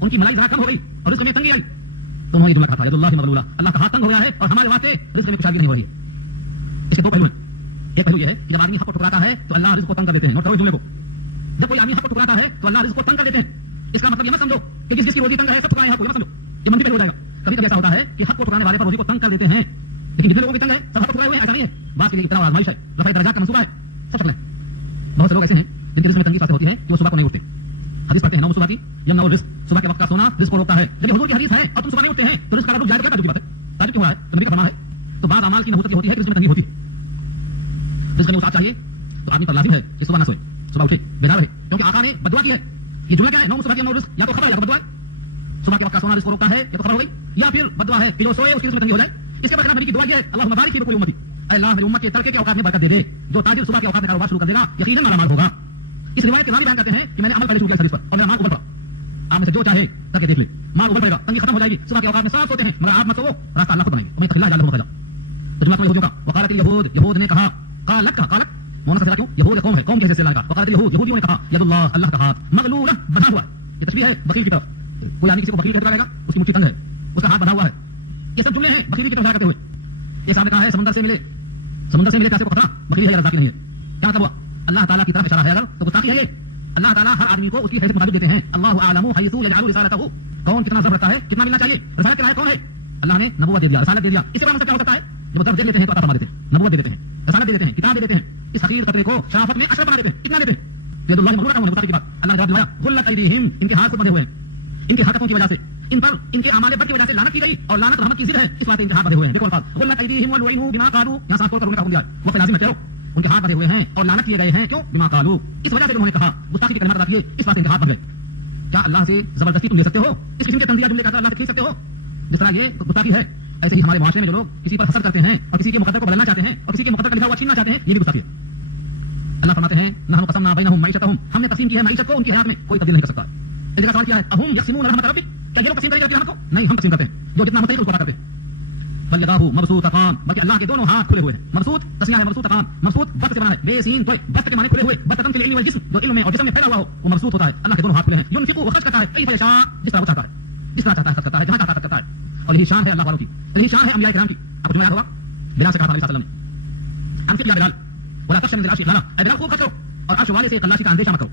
ان کی ملائی ذرا کم ہو گئی اور رزق میں تنگی آئی. تو انہوں نے جملہ کہا تھا ید اللہ مغلولہ, اللہ کا ہاتھ تنگ ہو گیا ہے اور ہمارے واسطے رزق میں کشادگی نہیں ہو رہی ہے. اس کے 2 پہلو ہیں. ایک پہلو یہ ہے کہ جب آدمی حق کو ٹکراتا ہے تو اللہ رزق کو تنگ کر دیتے ہیں. نوٹ کرو اس جملے کو, جب کوئی آدمی حق کو ٹکراتا ہے تو اللہ رزق کو تنگ کر دیتے ہیں. اس کا مطلب یہ مت سمجھو کہ جس کی روزی تنگ ہے سب ٹکرائے حق کو, یہ مت سمجھو, یہ منفی پہلو ہو جائے گا. کبھی کبھی ایسا ہوتا ہے کہ حق کو ٹکرانے والے پر روزی کو تنگ کر دیتے ہیں, لیکن جتنے لوگوں کی تنگ ہے سب حق کو ٹکرائے ہوئے ہیں, ایسا نہیں ہے. بات کے لیے اتنا آزمائش ہے, رفع درجات کا منصوبہ ہے, سب شکل ہے. بہت سے لوگ ایسے ہیں جن کے رزق میں تنگی ہوتی ہے کہ وہ صبح کو نہیں اٹھتے. حدیث پڑھتے ہیں 9 صبح کی یمنع الرزق, صبح کے وقت کا سونا رزق کو روکتا ہے. جب حضور کی حدیث ہے اور تم صبح نہیں اٹھتے ہیں تو رزق کا رک جائے گا, تعجب کی بات ہے. تعجب کیوں ہو رہا ہے؟ نبی کا فرمان ہے. تو بعض اعمال کی نحوست یہ ہوتی ہے کہ رزق میں تنگی ہوتی ہے. رزق میں وسعت چاہیے تو آدمی پر لازم ہے کہ صبح نہ سوئے, صبح اٹھے, بیدار رہے, کیونکہ آقا نے بدعا کی ہے. یہ جملہ کیا ہے؟ 9 صبح کی یمنع الرزق, یا تو خبر ہے یا تو بدعا ہے. صبح کے وقت کا سونا رزق کو روکتا ہے یا تو خبر ہو گئی, یا پھر بدعا ہے کہ جو سوئے اس کی رزق میں تنگی ہو جائے. اس کے بعد نبی کی دعا یہ ہے اللہم بارک فی بکر امتی, اے اللہ میری امت کے تڑکے کے اوقات میں برکت دے دے. جو تاجر صبح کے اوقات میں کاروبار شروع کر دے گا یقیناً مالا مال ہوگا. اس روایت کے راوی بیان کرتے ہیں کہ میں نے عمل پہلے شروع کیا اس حدیث پر اور میرا مال اوپر پڑا. آپ میں سے جو چاہے کر کے دیکھ لے, مال اوپر پڑے گا, تنگی ختم ہو جائے گی. صبح کے اوقات میں سب سوتے ہیں مگر آپ مت سو, راستہ اللہ خود بنائے گا. میں تخلا جالہ مخرجا. تو جملہ یہودیوں کا وقالت الیہود, یہود نے کہا, قالت کہا, قالت مونس کا کیوں, یہود قوم ہے, قوم کے حصے سے اللہ کا. وقالت الیہود, یہودیوں نے کہا ید اللہ, اللہ کا ہاتھ مغلولہ, بندھا ہوا. یہ تشبیہ ہے بخیل کی طرف. کوئی آدمی کسی کو بخیل کہتا رہے گا, اس کی مٹھی تنگ ہے, اس کا ہاتھ بندھا ہوا ہے. یہ سب جملے ہیں بخیلی کی طرف کرتے ہوئے. یہ سامنے کہا ہے سمندر سے ملے پیسے کو خطرہ, بخیلی ہے یا رزاقی نہیں ہے. کیا مطلب ہوا؟ اللہ تعالیٰ کی طرف اشارہ ہے اگر تو گستاخی ہے یہ. اللہ تعالیٰ ہر آدمی کو اس کی حیثیت مطابق دیتے ہیں. اللہ اعلم حیث یجعل رسالتہ, کون کتنا ضرورت ہے, کتنا ملنا چاہیے. رسالت کے لائق کون ہے؟ اللہ نے نبوت دے دیا, رسالت دے دیا. اس سے بڑا مطلب کیا ہو سکتا ہے؟ جب درجے دیتے ہیں تو عطا فرما دیتے ہیں, نبوت دے دیتے ہیں, رسالت دے دیتے ہیں, کتاب دے دیتے ہیں. اس حقیر قطرے کو شرافت میں اشرف بنا دیتے ہیں. کتنا دیتے ہیں؟ ید اللہ مغلولہ کا مطلب کی بات اللہ نے جواب دیا, غلت ایدیہم, ان کے ہاتھ کو بندھے ہوئے ہیں, ان کی حرکتوں کی وجہ سے, ان پر ان کے اعمال بد کی وجہ سے لعنت کی گئی, اور لعنت رحمت کی ضد ہے, اس بات ان کے ہاتھ بندھے ہوئے ہیں. دیکھو الفاظ غلت ایدیہم ولعنوا بما قالوا, یہاں سانس کھول کر کا حکم دیا ہے, وقت لازم ہے چلو. ان کے ہاتھ بندھے ہوئے ہیں اور لعنت کیے گئے ہیں, کیوں؟ بما قالوا, اس وجہ سے انہوں نے کہا, گستاخی کے کلمات ادا کیے, اس بات ان کے ہاتھ بندھ گئے. کیا اللہ سے زبردستی تم لے سکتے ہو؟ اس قسم کے تنزیہ جملے کا اللہ سے کھینچ سکتے ہو؟ جس طرح یہ گستاخی ہے, ایسے ہی ہمارے معاشرے میں جو لوگ کسی پر حسد کرتے ہیں اور کسی کے مقدر کو بدلنا چاہتے ہیں اور کسی کے مقدر کا لکھا ہوا چھیننا چاہتے ہیں, یہ بھی گستاخی ہے. اللہ فرماتے ہیں نحن قسمنا بینہم معیشتہم, ہم نے تقسیم کی ہے معیشت کو, ان کی حیات میں کوئی تبدیل نہیں کر سکتا. اس جگہ سوال کیا ہے, اہم یقسمون رحمت ربک, کیا یہ لوگ تقسیم کریں گے رحمت کو؟ نہیں, ہم تقسیم کرتے ہیں, جو جتنا مستحق اس کو عطا کرتے ہیں. بل یداہ مبسوطتان, بلکہ اللہ کے دونوں ہاتھ کھلے ہوئے ہیں. مبسوط تسنیہ ہے, مبسوطتان, مبسوط بست سے بنا ہے, بے سین تو بست کے معنی کھلے ہوئے, بستن فی العلم والجسم, جو علم میں اور جسم میں پھیلا ہوا ہو وہ مبسوط ہوتا ہے. اللہ کے دونوں ہاتھ کھلے ہیں. ينفق وخرج کرتا ہے, کیف یشاء, جس طرح وہ چاہتا ہے, جس طرح چاہتا ہے خرچ کرتا ہے, جہاں چاہتا ہے خرچ کرتا ہے. اور یہی شان ہے اللہ والوں کی, یہی شان ہے انبیاء کرام کی. آپ کو جملہ یاد ہوگا, بلال سے کہا تھا نبی صلی اللہ علیہ وسلم, انفق یا بلال ولا تخشى من العرش اقلالا, اے بلال خوب خرچ کرو اور عرش والے سے قلاشی کا اندیشہ مت کرو.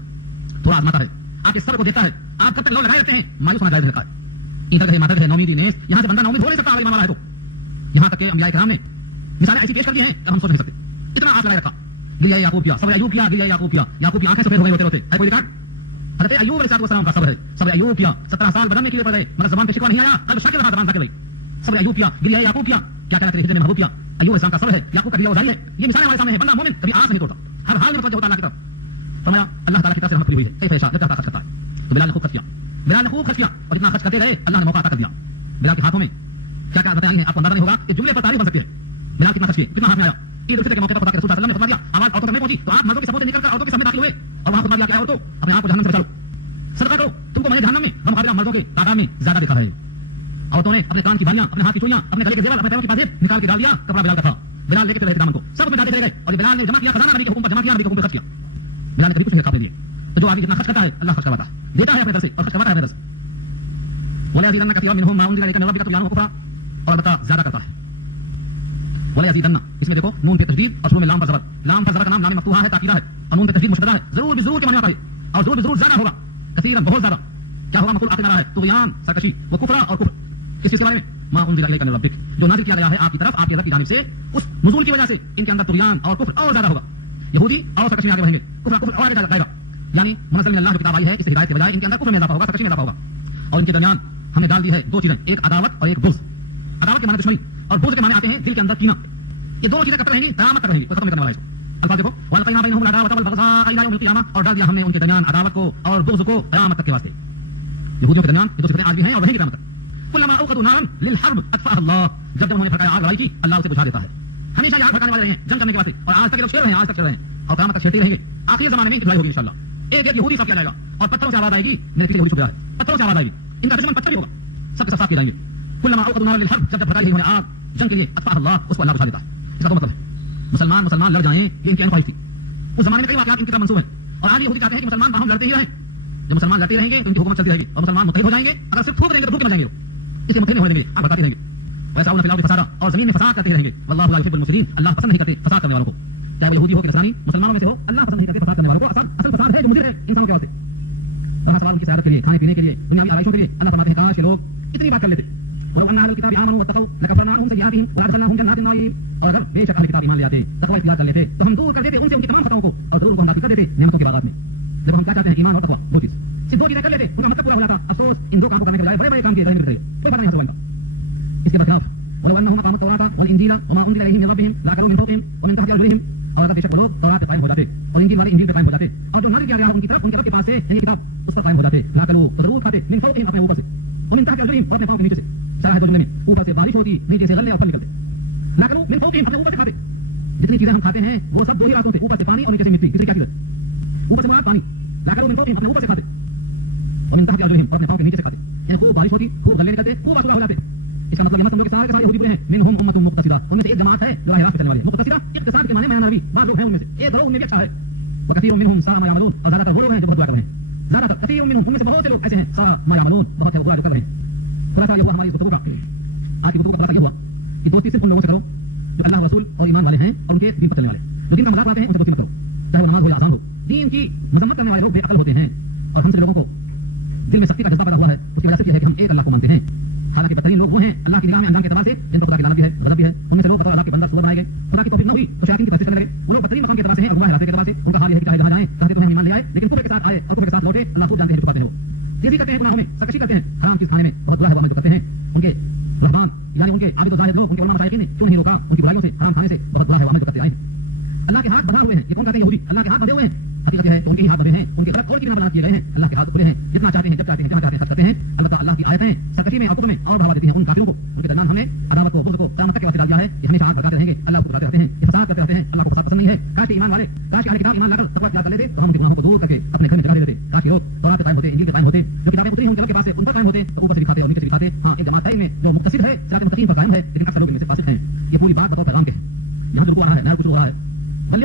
تھوڑا آزماتا ہے, آپ کے صبر کو دیکھتا ہے, آپ کب تک لو لگائے رکھتے ہیں, مایوس ہونا جائز رکھا ہے. ادھر ہے مدد ہے, نومیدی نیس, یہاں سے بندہ نومید ہو نہیں سکتا ایمان والا ہے تو. یہاں تک کہ انبیاء کرام نے مثالیں ایسی پیش کر دی ہیں کہ ہم سوچ نہیں سکتے, اتنا آپ لگائے رکھا. گلیہ یعقوب کیا, صبر ایوب کیا, گلیہ یعقوب کیا, یعقوب کی آنکھیں سفید ہو گئی ہوتے ہے کوئی ریکارڈ. حضرت ایوب علیہ السلام کا صبر ہے, صبر ایوب کیا, 17 سال بدن میں کیے پڑ گئے مگر زبان پہ شکوہ نہیں آیا, قلب شاکر رہا, زبان ذاکر رہی. صبر ایوب کیا, گلیہ یعقوب کیا, کیا کہتے ہیں ہجرت میں محبوب کیا. ایوب علیہ السلام کا صبر ہے, یعقوب کا گلیہ وزاری ہے. یہ مثالیں ہمارے سامنے ہیں. بندہ مومن کبھی آنکھ نہیں توڑتا, ہر حال میں متوجہ ہوتا اللہ کی طرف. فرمایا اللہ تعالیٰ کی طرف سے رحمت ہوئی ہے, کیف یشاء, جب چاہتا خرچ کرتا ہے. تو بلال نے خوب خرچ کیا, بلال نے خوب خرچ کیا, اور جتنا خرچ کرتے گئے اللہ نے موقع عطا کر دیا. بلال کے ہاتھوں میں کیا کیا بتائی ہیں آپ کو اندازہ نہیں ہوگا کہ جملے پر تعریف بن سکتی ہے. بلال کتنا خرچ کیا, کتنا ہاتھ میں آیا. عید الفطر کے موقع پر خدا کے رسول صلی اللہ علیہ وسلم نے فرما دیا, آواز عورتوں تک نہیں پہنچی تو آپ مردوں کے سموتے نکل کر عورتوں کے سامنے داخل ہوئے اور وہاں فرما دیا کہ عورتوں اپنے آپ کو جہنم سے بچا لو, صدقہ کرو, تم کو میں نے جہنم میں بمقابلہ مردوں کے تعداد میں زیادہ دیکھا ہے. عورتوں نے اپنے کان کی بالیاں, اپنے ہاتھ کی چوڑیاں, اپنے گلے کے زیور, اپنے پیروں کی پاجیب نکال کے ڈال دیا, کپڑا بلال کا تھا. بلال لے کے چلے دامن کو, سب میں ڈالتے چلے گئے, اور بلال نے جمع کیا خزانہ نبی کے حکم پر جمع کیا, نبی کے حکم پر خرچ کیا. بلال نے کبھی کچھ نہیں کھا دیا. تو جو آدمی جتنا خرچ کرتا ہے اللہ خرچ کرواتا ہے, دیتا ہے اپنے در سے اور خرچ کرواتا ہے اپنے در سے. وَلَيَزِيدَنَّ كَثِيرًا مِنْهُمْ مَا أُنزِلَ إِلَيْكَ مِنْ رَبِّكَ طُغْيَانًا وَكُفْرًا, اور البتہ زیادہ کرتا ہے. وَلَيَزِيدَنَّ, اس میں دیکھو نون پہ تشدید اور شروع میں لام پر زبر. لام پر زبر کا نام لام مفتوحہ ہے, تاکیدہ ہے, اور نون پہ تشدید مشددہ ہے. ضرور بھی ضرور کے معنی آتا ہے, اور ضرور بھی ضرور زیادہ ہوگا. کثیرا بہت زیادہ. کیا ہوگا؟ مفعول آتے جا رہا ہے. طغیان سرکشی, و کفرا اور کفر. کس چیز کے بارے میں؟ ما انزل الیک من ربک, جو نازل کیا گیا ہے آپ کی طرف, آپ کے رب کی جانب سے, اس نزول کی وجہ سے ان کے اندر طغیان اور کفر اور زیادہ ہوگا. یہودی اور سرکشی میں آگے بڑھیں گے, کفر اور آگے جائے گا. یعنی منزل من اللہ جو کتاب آئی ہے, اس ہدایت کے بجائے ان کے اندر کفر میں اضافہ ہوگا, سرکشی میں اضافہ ہوگا. اور ان کے درمیان ہم نے ڈال دی ہے دو چیزیں, ایک عداوت اور ایک بغض. عداوت کے معنی دشمنی اور بغض کے معنی آتے ہیں دل کے اندر کینہ. یہ دو چیزیں کرتے رہیں گی, قیامت تک رہیں گی, کوئی ختم نہیں کرنے والا ہے. الفاظ دیکھو, وَأَلْقَيْنَا بَيْنَهُمُ الْعَدَاوَةَ وَالْبَغْضَاءَ إِلَىٰ يَوْمِ الْقِيَامَةِ, اور ڈال دیا ہم نے ان کے درمیان عداوت کو اور بغض کو قیامت تک کے واسطے. یہودیوں کے درمیان یہ دو صفتیں آج بھی ہیں اور رہیں گی قیامت تک. كلما اوقدوا نارا للحرب اطفاها الله, جب انہوں نے بھڑکایا آگ لڑائی کی, اللہ اسے بجھا دیتا ہے. ہمیشہ یہ آگ بھڑکانے والے رہے ہیں جنگ کرنے کے واسطے, اور آج تک یہ لوگ چھیڑ رہے ہیں, آج تک چل رہے ہیں, اور قیامت تک چھیڑتے رہیں گے. آخری زمانے میں ان کی لڑائی ہوگی انشاءاللہ. ایک ایک یہودی صاف کیا جائے گا, اور پتھروں سے آواز آئے گی, میرے پیچھے یہودی چھپ رہا ہے, پتھروں سے آواز آئے گی, ان کا دشمن پتھر ہی ہوگا, سب کے سب صاف کیے جائیں گے. كلما اوقدوا نارا للحرب, جب بھڑکائی گئی انہوں نے آگ جنگ کے لیے, اطفاها الله, اس کو اللہ بجھا دیتا ہے. اس کا تو مطلب ہے مسلمان لڑ جائیں, یہ ان کی خواہش تھی. اس زمانے میں کئی واقعات ان کی طرف منسوب ہیں, اور آج یہودی چاہتے ہیں کہ مسلمان باہم لڑتے ہی رہیں. جب مسلمان لڑتے رہیں گے تو ان کی حکومت چلتی رہے گی, اور مسلمان متحد ہو جائیں گے. اگر صرف تھوک دیں گے تو بھوکے مر جائیں گے, اسے متحد نہیں ہونے دیں گے, آپ بتاتے رہیں گے. ویسا فی الارض فسادا, اور زمین میں فساد کرتے رہیں گے. واللہ لا یحب المفسدین, اللہ پسند نہیں کرتے فساد کرنے والوں کو. چاہے وہ یہودی ہو کہ نصرانی, مسلمانوں میں سے ہو, اللہ پسند نہیں کرتے فساد کرنے والوں کو. اصل فساد ہے جو مضر ہے انسانوں کے واسطے. اور سوال ان کی سعادت کے لیے, کھانے پینے کے لیے, دنیاوی آرائشوں کے لیے. اللہ فرماتے ہیں کاش کہ لوگ اتنی بات کر لیتے. ولو ان اهل الكتاب امنوا واتقوا لكفرنا عنهم سيئاتهم وادخلناهم جنات النعيم, اور اگر بے شک اہل کتاب ایمان لے آتے, تقوی اختیار کر لیتے, تو ہم دور کر دیتے ان سے ان کی تمام خطاؤں کو, اور ضرور کو ہم داخل کر دیتے نعمتوں کے باغات میں. جب ہم کیا چاہتے ہیں, ایمان اور تقوی, دو چیز, صرف دو چیزیں کر لیتے, ان کا مطلب پورا ہو جاتا. افسوس ان دو کام کو کرنے کے بجائے بڑے بڑے کام کیے جائیں گے, کوئی بات نہیں حاصل ہوگا. اس کے برخلاف ولو انهم اقاموا التوراة والانجيل وما انزل اليهم من ربهم لاكلوا من فوقهم ومن تحت ارجلهم, اور اگر بے شک وہ لوگ تورات پہ قائم ہو جاتے اور انجیل والے انجیل پہ قائم ہو جاتے, اور جو نازل کیا گیا ہے ان کی طرف ان کے رب کے پاس سے یعنی کتاب, اس پر قائم ہو جاتے, لاکلوا, تو ضرور کھاتے, من فوقهم اپنے اوپر سے, ومن تحت ارجلهم, اور اپنے پاؤں کے نیچے سے. شاہد جملے میں اوپر سے بارش ہوتی, نیچے سے غلے اور پھل نکلتے. لاکلوا من فوقهم, اپنے اوپر سے کھاتے. جتنی چیزیں ہم کھاتے ہیں وہ سب دو ہی راستوں سے, اوپر سے پانی اور نیچے سے مٹی. تیسری کیا چیز ہے؟ اوپر سے مراد پانی. لاکلوا من فوقهم, اپنے اوپر سے کھاتے, ومن تحت ارجلهم, اور اپنے پاؤں کے نیچے سے کھاتے. یعنی خوب بارش ہوتی, خوب غلے نکلتے, خوب آسودہ ہو جاتے. اس کا مطلب یہ مت سمجھو کہ سارے کے سارے یہودی برے ہیں. منہم امۃ مقتصدہ, ان میں سے ایک جماعت ہے جو راہ راست پہ چلنے والی ہے. مقتصدہ اقتصاد کے معنی میں نبی, بعض لوگ ہیں ان میں سے, ایک گروہ ان میں بھی اچھا ہے. وکثیر منہم ساء ما یعملون, اور زیادہ تر وہ لوگ ہیں جو بہت برا کر رہے ہیں. زیادہ تر کثیر منہم, ان میں سے بہت سے لوگ ایسے ہیں, ساء ما یعملون, بہت ہے برا جو کر رہے ہیں. خلاصہ یہ ہوا ہماری گفتگو کا, آج کی گفتگو کا خلاصہ یہ ہوا کہ دوستی صرف ان لوگوں سے کرو جو اللہ رسول اور ایمان والے ہیں اور ان کے دین پر چلنے والے. جو دین کا مذاق اڑاتے ہیں ان سے دوستی مت کرو, چاہے وہ نماز ہو یا اذان ہو. دین کی مذمت کرنے والے لوگ بے عقل ہوتے ہیں, اور ہم سے لوگوں کو دل میں سختی کا جذبہ پیدا ہوا ہے. اس کی وجہ سے یہ ہے کہ ہم ایک اللہ کو مانتے ہیں. حالانکہ بدترین لوگ وہ ہیں اللہ کی نگاہ میں انجام کے اعتبار سے جن کو خدا کی لعنت بھی ہے, غضب بھی ہے. ان میں سے لوگ بطور اللہ کے بندہ صورت بنائے گئے, خدا کی توفیق نہ ہوئی تو شیاطین کی پرستش کرنے لگے. وہ لوگ بدترین مقام کے اعتبار سے ہیں اور گمراہ راستے کے اعتبار سے. ان کا حال یہ ہے کہ چاہے جہاں جائیں, کہتے تو ہیں ایمان لے آئے, لیکن کفر کے ساتھ آئے اور کفر کے ساتھ لوٹے. اللہ خوب جانتے ہیں جو چھپاتے ہیں. وہ تیزی کرتے ہیں گناہوں میں, سرکشی کرتے ہیں, حرام چیز کھانے میں بہت برا ہے وہ عمل جو کرتے ہیں. ان کے رہبان یعنی ان کے عابد و زاہد لوگ, ان کے علماء مشائخین نے کیوں نہیں روکا ان کی برائیوں سے, حرام کھانے سے؟ بہت برا ہے وہ عمل جو کرتے آئے ہیں. اللہ کے ہاتھ بندھے ہوئے ہیں. یہ کون کہتے ہیں؟ یہودی. اللہ کے ہاتھ بندھے ہوئے ہیں. حقیقت یہ ہے کہ ان کے ہی ہاتھ بندھے ہیں, ان کے غلط اور کی بنا بنا کیے گئے ہیں. اللہ کے ہاتھ کھلے ہیں, جتنا چاہتے ہیں, جب چاہتے ہیں, جہاں چاہتے ہیں خرچ کرتے ہیں. البتہ اللہ کی آیتیں سرکشی میں اور کفر میں اور بڑھاوا دیتی ہیں ان کافروں کو. ان کے درمیان ہم نے عداوت کو, بغض کو, قیامت تک کے واسطے ڈال دیا ہے. یہ ہمیشہ ہاتھ بھڑکاتے رہیں گے, اللہ کو بھڑکاتے رہتے ہیں, یہ فساد کرتے رہتے ہیں. اللہ کو فساد پسند نہیں ہے. کاش کہ ایمان والے, کاش کہ اہل کتاب ایمان لا کر تقوی اختیار کر لیتے تو ہم ان کے گناہوں کو دور کر کے اپنے گھر میں جگہ دے دیتے. کاش کہ لوگ تورات پہ قائم ہوتے, انجیل پہ قائم ہوتے, جو کتابیں اتری ہیں ان کے رب کے پاس سے ان پر قائم ہوتے, تو اوپر سے دکھاتے اور نیچے سے دکھاتے. ہاں ایک جماعت ہے ان میں جو مقتصد ہے, صراط مستقیم پر قائم ہے, لیکن اکثر لوگ ان میں سے فاسق ہیں. یہ پوری بات بطور پیغام کے ہے. یہاں جو رکوع آیا ہے, نیا رکوع شروع ہوا ہے,